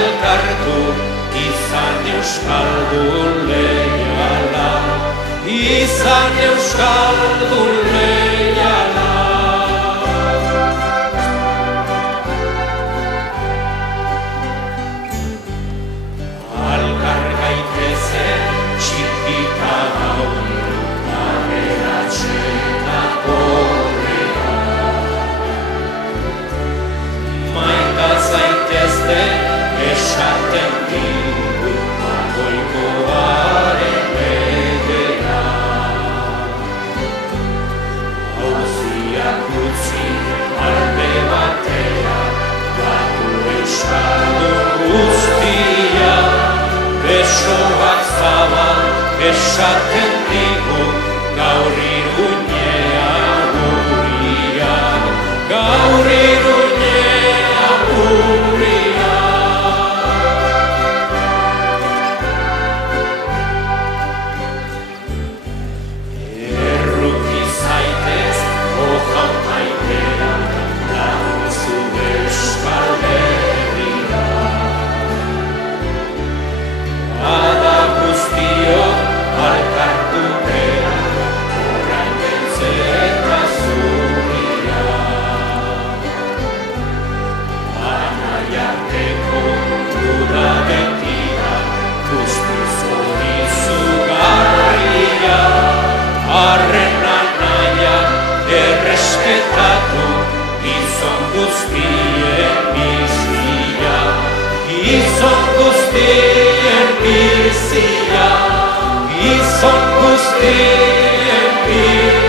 alkartu, izan euskaldun leiala, izan euskaldun leiala. Alkar gaitezen txikita gaundu, aberatxeta korrea. Maita zaitezte esaten digu, bagoikoaren legea. Hauziak utzi alde batera, batu euskaldun guztia. Besoak zabal esaten digu, gaur Iruñea guria, gaur Iruñea guria. Erruki zaitez, ojan maitea, laguntzu Euskal Herria. Ada guztiok alkartu behar, orain beltze eta zuria. Anaiarteko duda betira, guztiz izugarria. Arren anaia errespetatu, gizon guztien bizia. Gizon guztien bizia, gizon guztien bizia.